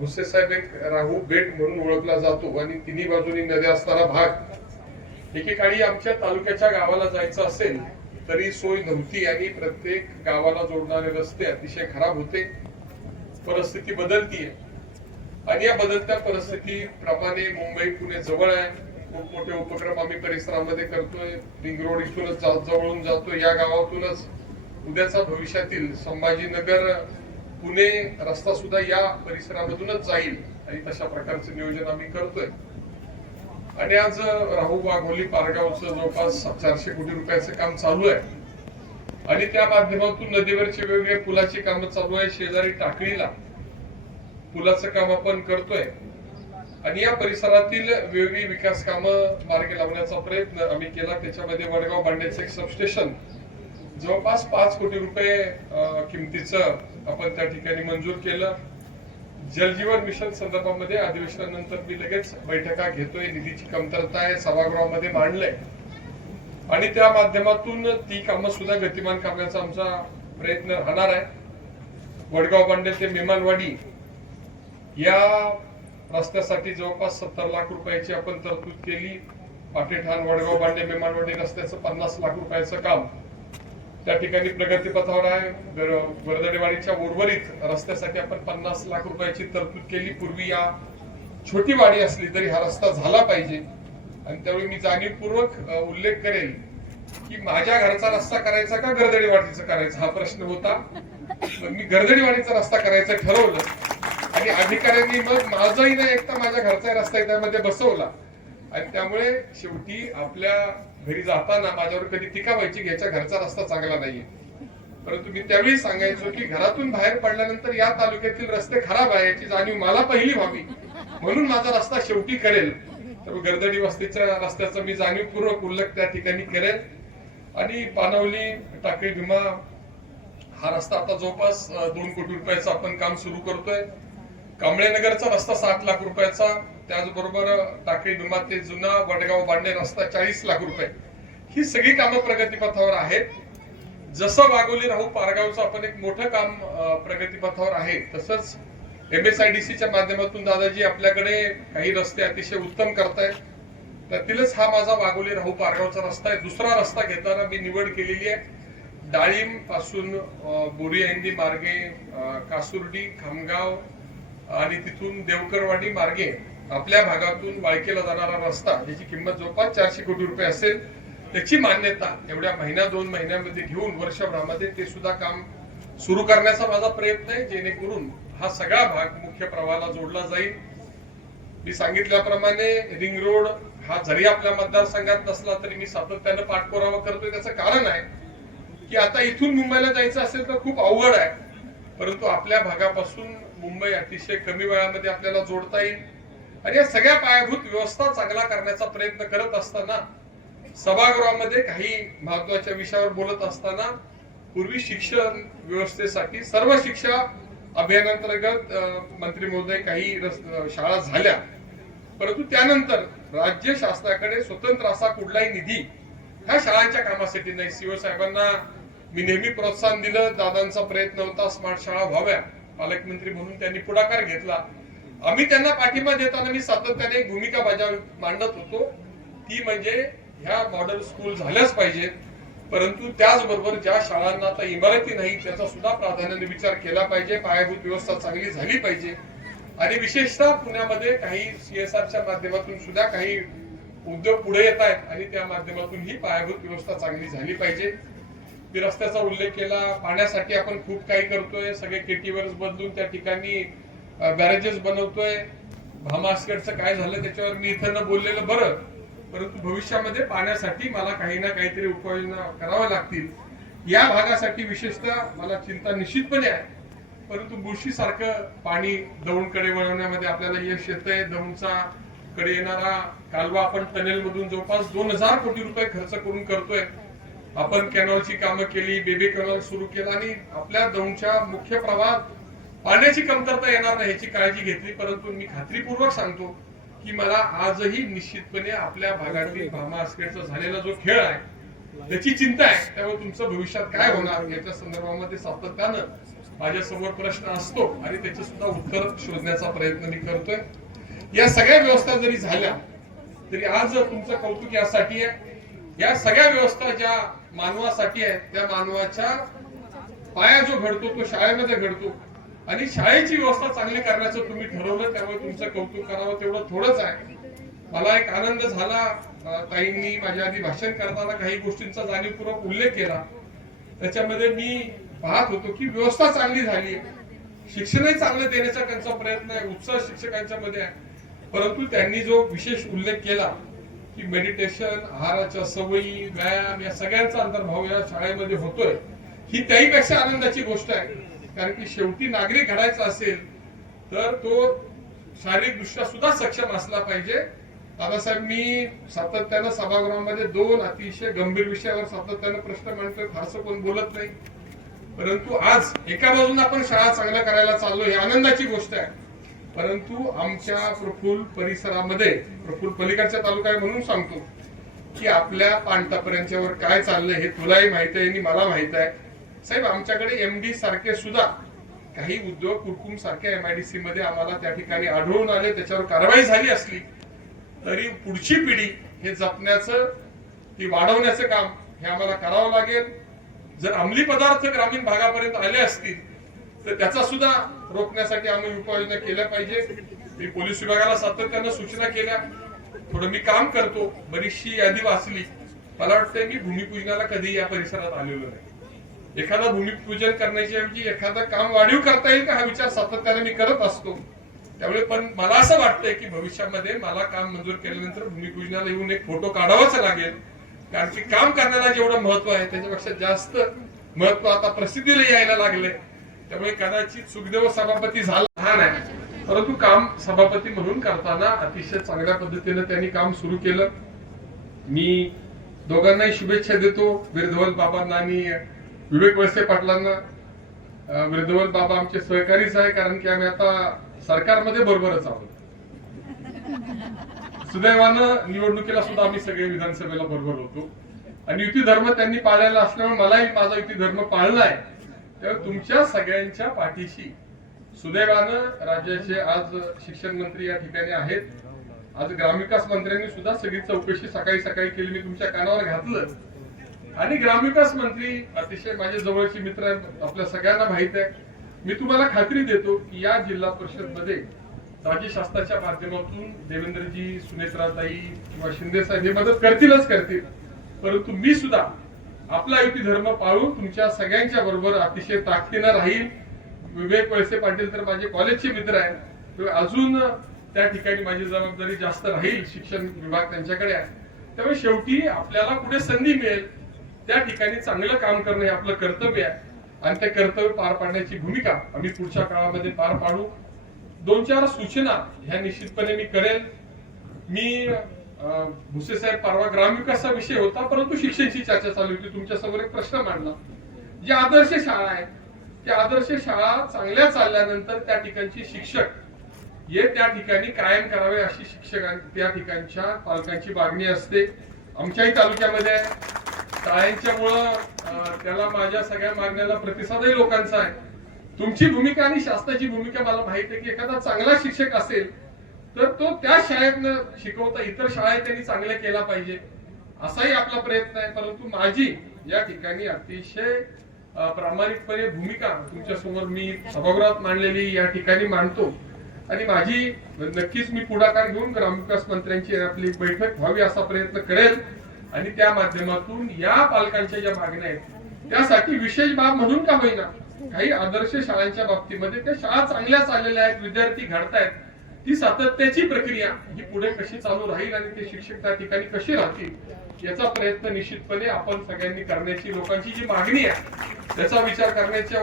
भुसे साहेब एक राहू बेट म्हणून ओळखला जातो आणि तिन्ही बाजूनी नद्या असताना भाग एकेकाळी आमच्या तालुक्याच्या गावाला जायचं असेल तरी सोय नव्हती आणि प्रत्येक गावाला जोडणारे रस्ते अतिशय खराब होते. परिस्थिती बदलतीये आणि या बदलत्या परिस्थितीप्रमाणे मुंबई पुणे जवळ आहे. खूप मोठे उपक्रम आम्ही परिसरामध्ये करतोय. रिंग रोड इथूनच जवळून जातो. या गावातूनच उद्याचा भविष्यातील संभाजीनगर पुणे रस्ता सुद्धा या परिसरामधूनच जाईल आणि तशा प्रकारचं नियोजन आम्ही करतोय. आणि आज राहू वाघोली पारगावचं जवळपास 400 कोटी रुपयाचं काम चालू आहे आणि त्या माध्यमातून नदीवरचे वेगवेगळे पुलाची कामं चालू आहे. शेजारी टाकळीला पुलाचं काम आपण करतोय आणि या परिसरातील वेगवेगळी विकास कामं मार्गी लावण्याचा प्रयत्न आम्ही केला. त्याच्यामध्ये वडगाव बांडेचं एक सबस्टेशन जवळपास 5 कोटी रुपये किमतीचं आपण त्या ठिकाणी मंजूर केलं. जलजीवन मिशन संदर्भामध्ये अधिवेशनानंतर मी लगेच बैठका घेतोय. निधीची कमतरता आहे, सभागृहामध्ये मांडलंय आणि त्या माध्यमातून ती कामं सुद्धा गतिमान करण्याचा आमचा प्रयत्न राहणार आहे. वडगाव बांडे ते मेमानवाडी या रस्त्यासाठी जवळपास 70 लाख रुपयाची आपण तरतूद केली. पाटेठाण वडगाव बांडे मेमानवाडी रस्त्याचं 50 लाख रुपयाचं काम त्या ठिकाणी प्रगतीपथावर आहे. वर्दडेवाडीच्या उर्वरित रस्त्यासाठी आपण 50 लाख रुपयाची तरतूद केली. पूर्वी या छोटी वाडी असली तरी हा रस्ता झाला पाहिजे आणि त्यावेळी मी जाणीवपूर्वक उल्लेख करेल की माझ्या घरचा रस्ता करायचा का गर्दडेवाडीचा करायचा हा प्रश्न होता. मी गर्दडेवाडीचा रस्ता करायचं ठरवलं आणि अधिकाऱ्यांनी मग माझाही नाही एकटा माझ्या घरचा रस्ता त्यामध्ये बसवला आणि त्यामुळे शेवटी आपल्या घरी जाताना माझ्यावर कधी टीका व्हायची घ्यायच्या घरचा रस्ता चांगला नाहीये. परंतु मी त्यावेळी सांगायचो की घरातून बाहेर पडल्यानंतर या तालुक्यातील रस्ते खराब आहे याची जाणीव मला पहिली व्हावी म्हणून माझा रस्ता शेवटी करेल. तर गर्दडी वस्तीच्या रस्त्याचा मी जाणीवपूर्वक उल्लेख त्या ठिकाणी करेल. आणि पानवली टाकळी भीमा हा रस्ता आता जवळपास 2 कोटी रुपयाचा आपण काम सुरू करतोय. कांबळेनगरचा रस्ता 60 लाख रुपयाचा. त्याचबरोबर टाकळी भीमा ते जुना वडगाव बांडे रस्ता 40 लाख रुपये. ही सगळी कामं प्रगतीपथावर आहेत. जसं वाघोली राहू पारगावचं आपण एक मोठं काम प्रगतीपथावर आहे तसंच MSIDCच्या माध्यमातून दादाजी आपल्याकडे काही रस्ते अतिशय उत्तम करतायत. त्यातीलच हा माझा वाघोली राहू पारगावचा रस्ता आहे. दुसरा रस्ता घेताना मी निवड केलेली आहे डाळिंब पासून बोरीहंडी मार्गे कासुर्डी खामगाव आणि तिथून देवकरवाडी मार्गे आपल्या भागातून वाळकेला जाणारा रस्ता ज्याची किंमत जवळपास 400 कोटी रुपये असेल त्याची मान्यता एवढ्या महिना 2 महिन्यामध्ये घेऊन वर्षभरामध्ये ते सुद्धा काम सुरू करण्याचा माझा प्रयत्न आहे जेणेकरून हा सगळा भाग मुख्य प्रवाहाला जोडला जाईल. मी सांगितल्याप्रमाणे रिंग रोड हा जरी आपल्या मतदारसंघात नसला तरी मी सातत्यानं पाठपुरावा करतोय. त्याचं कारण आहे की आता इथून मुंबईला जायचं असेल तर खूप अवघड आहे परंतु आपल्या भागापासून मुंबई अतिशय कमी वेळामध्ये आपल्याला जोडता येईल. आणि या सगळ्या पायाभूत व्यवस्था चांगला करण्याचा प्रयत्न करत असताना सभागृहामध्ये काही महत्वाच्या विषयावर बोलत असताना पूर्वी शिक्षण व्यवस्थेसाठी सर्व शिक्षा अभियानांतर्गत मंत्री महोदय काही शाळा झाल्या परंतु त्यानंतर राज्य शासनाकडे स्वतंत्र असा कुठलाही निधी ह्या शाळांच्या कामासाठी नाही. सीओ साहेबांना मी नेहमी प्रोत्साहन दिलं. दादांचा प्रयत्न होता स्मार्ट शाळा व्हाव्या. पालकमंत्री म्हणून त्यांनी पुढाकार घेतला. आम्ही त्यांना पाठिंबा देताना मी सातत्याने एक भूमिका मांडत होतो ती म्हणजे ह्या मॉडेल स्कूल झाल्याच पाहिजेत परंतु त्याचबरोबर ज्या शाळांना आता इमारती नाही त्याचा सुद्धा प्राधान्याने विचार केला पाहिजे. पायाभूत व्यवस्था चांगली झाली पाहिजे आणि विशेषतः पुण्यामध्ये काही CSRच्या माध्यमातून सुद्धा काही उद्योग पुढे येत आहेत आणि त्या माध्यमातून ही पायाभूत व्यवस्था चांगली झाली पाहिजे. मी रस्त्याचा उल्लेख केला. पाण्यासाठी आपण खूप काही करतोय. सगळे केटीवर्स बदलून त्या ठिकाणी बॅरेजेस बनवतोय. भामास्कडचं काय झालं त्याच्यावर मी इथं न बोललेलं बरं परंतु भविष्यामध्ये पाण्यासाठी मला काही ना काहीतरी उपाययोजना कराव्या लागतील. या भागासाठी विशेषतः मला चिंता निश्चितपणे आहे परंतु बुरशी सारखं पाणी दौंडकडे वळवण्यामध्ये आपल्याला यश येतंय. दौंडचा कडे येणारा कालवा आपण टनेल मधून जवळपास 2000 कोटी रुपये खर्च करून करतोय. आपण कॅनॉलची कामं केली, बेबी कॅनॉल सुरू केला आणि आपल्या दौंडच्या मुख्य प्रवाहात पाण्याची कमतरता येणार नाही याची काळजी घेतली. परंतु मी खात्रीपूर्वक सांगतो की मला आजही निश्चितपणे आपल्या भागातील भामा आस्केडचा झालेला जो खेळ आहे त्याची चिंता आहे. त्यामुळे तुमचं भविष्यात काय होणार याच्या संदर्भामध्ये सातत्यानं माझ्यासमोर प्रश्न असतो आणि त्याचे सुद्धा उत्तर शोधण्याचा प्रयत्न मी करतोय. या सगळ्या व्यवस्था जरी झाल्या तरी आज तुमचं कौतुक यासाठी आहे, या सगळ्या व्यवस्था ज्या मानवासाठी आहेत त्या मानवाच्या पाया जो घडतो तो शाळेमध्ये घडतो आणि शाळेची व्यवस्था चांगली करण्याचं तुम्ही ठरवलं, त्यामुळे तुमचं कौतुक करावं तेवढं थोडंच आहे. मला एक आनंद झाला, ताईंनी माझ्या आधी भाषण करताना काही गोष्टींचा जाणीवपूर्वक उल्लेख केला. त्याच्यामध्ये मी पाहत होतो की व्यवस्था चांगली झाली, शिक्षणही चांगलं देण्याचा त्यांचा प्रयत्न आहे, उत्साह शिक्षकांच्या मध्ये आहे. परंतु त्यांनी जो विशेष उल्लेख केला की मेडिटेशन, आहाराच्या सवयी, व्यायाम या सगळ्यांचा अंतर्भाव या शाळेमध्ये होतोय, ही त्याहीपेक्षा आनंदाची गोष्ट आहे. कारण की शेवटी नागरिक घडायचा असेल तर तो शारीरिक दृष्ट्या सुद्धा सक्षम असला पाहिजे. दादासाहेब, मी सातत्यानं सभागृहामध्ये दोन अतिशय गंभीर विषयावर सातत्यानं प्रश्न मांडतोय, फारसं कोण बोलत नाही. परंतु आज एका बाजूने आपण शाळा चांगल्या करायला चाललो, ही आनंदाची गोष्ट आहे. परंतु आमच्या प्रफुल्ल परिसरामध्ये, प्रफुल्ल पलीकडच्या तालुका आहे म्हणून सांगतो की आपल्या पाणटापर्यंतवर काय चाललंय हे तुलाही माहित आहे आणि मला माहित आहे. साहेब, आमच्याकडे एमडी सारखे सुद्धा काही उद्योग कुडकुम सारख्या एमआयडीसी मध्ये आम्हाला त्या ठिकाणी आढळून आले, त्याच्यावर कारवाई झाली असली तरी पुढची पिढी हे जपण्याचं, ती वाढवण्याचं काम हे आम्हाला करावं लागेल. जर अंमली पदार्थ ग्रामीण भागापर्यंत आले असतील तर त्याचा सुद्धा रोखण्यासाठी आम्ही उपाययोजना केल्या पाहिजे. मी पोलीस विभागाला सातत्यानं सूचना केल्या, थोडं मी काम करतो, बरीचशी यादी वाचली. मला वाटतंय मी भूमिपूजनाला कधी या परिसरात आलेलो नाही. एखादा भूमिपूजन करण्याची ऐवजी एखादा काम वाढीव करता येईल का हा विचार सातत्याने मी करत असतो. त्यामुळे पण मला असं वाटतंय की भविष्यामध्ये मला काम मंजूर केल्यानंतर भूमिपूजनाला येऊन एक फोटो काढावाच लागेल. कारण की काम करण्याला जेवढं महत्व आहे त्याच्यापेक्षा जास्त महत्व आता प्रसिद्धीला यायला लागले. त्यामुळे कदाचित सुखदेव सभापती झाला नाही, परंतु काम सभापती म्हणून करताना अतिशय चांगल्या पद्धतीने त्यांनी काम सुरू केलं. मी दोघांनाही शुभेच्छा देतो, बिरधवल बाबांना आणि विवेक वळसे पाटलांना. बिरधवल बाबा आमचे सहकारीच आहे, कारण की आम्ही आता सरकारमध्ये बरोबरच आहोत. सुदैवानं निवडणुकीला सुद्धा आम्ही सगळे विधानसभेला बरोबर होतो आणि युती धर्म त्यांनी पाळलेला असल्यामुळे मलाही माझा युती धर्म पाळला आहे. त्यामुळे तुमच्या सगळ्यांच्या पाठीशी सुदैवानं राज्याचे आज शिक्षण मंत्री या ठिकाणी आहेत. आज ग्रामविकास मंत्र्यांनी सुद्धा सगळी चौकशी सकाळी सकाळी केली, मी तुमच्या कानावर घातलं. आणि ग्रामविकास मंत्री अतिशय माझे जवळचे मित्र आहेत, आपल्या सगळ्यांना माहित आहे. मी तुम्हाला खात्री देतो की या जिल्हा परिषद मध्ये राज्यशास्त्राच्या माध्यमातून देवेंद्रजी, सुनेत्राताई किंवा शिंदे साहेब हे मदत करतीलच करतील. परंतु मी सुद्धा आपला युती धर्म पाळून तुमच्या सगळ्यांच्या बरोबर अतिशय ताकदीनं राहील. विवेक वळसे पाटील तर माझे कॉलेजचे मित्र आहेत, अजून त्या ठिकाणी माझी जबाबदारी जास्त राहील, शिक्षण विभाग त्यांच्याकडे आहे. त्यामुळे शेवटी आपल्याला कुठे संधी मिळेल त्या ठिकाणी चांगलं काम करणं हे आपलं कर्तव्य आहे आणि ते कर्तव्य पार पाडण्याची भूमिका आम्ही पुढच्या काळामध्ये पार पाडू. 2-4 सूचना ह्या निश्चितपणे मी करेल. मी भुसे साहेब, परवा ग्रामविकासा विषय होता परंतु शिक्षणाची चर्चा चालू होती, तुमच्या समोर एक प्रश्न मांडला. जी आदर्श शाळा आहे त्या आदर्श शाळा चांगल्या चालल्यानंतर त्या ठिकाणची शिक्षक हे त्या ठिकाणी कायम करावे अशी त्या ठिकाणच्या पालकांची मागणी असते. आमच्याही तालुक्यामध्ये शाळांच्यामुळं त्याला माझ्या सगळ्या मागण्याला प्रतिसादही लोकांचा आहे. तुमची भूमिका आणि शासनाची भूमिका मला माहिती आहे की एखादा चांगला शिक्षक असेल तर तो त्या शाळेतनं शिकवता इतर शाळा त्यांनी चांगल्या केला पाहिजे असाही आपला प्रयत्न आहे. परंतु माझी या ठिकाणी अतिशय प्रामाणिकपणे भूमिका तुमच्या समोर मी सभागृहात मांडलेली या ठिकाणी मांडतो आणि माझी नक्कीच मी पुढाकार घेऊन ग्रामविकास मंत्र्यांची आपली बैठक व्हावी असा प्रयत्न करेल आणि त्या माध्यमातून या पालकांच्या ज्या मागण्या आहेत त्यासाठी विशेष बाब म्हणून का होईना काही आदर्श शाळांच्या बाबतीमध्ये त्या शाळा चांगल्या चाललेल्या आहेत, विद्यार्थी घडतायत, ती सातत्याची प्रक्रिया ही पुढे कशी चालू राहील आणि ते शिक्षक त्या ठिकाणी कसे राहतील याचा प्रयत्न निश्चितपणे आपण सगळ्यांनी करण्याची, लोकांची जी मागणी आहे त्याचा विचार करण्याची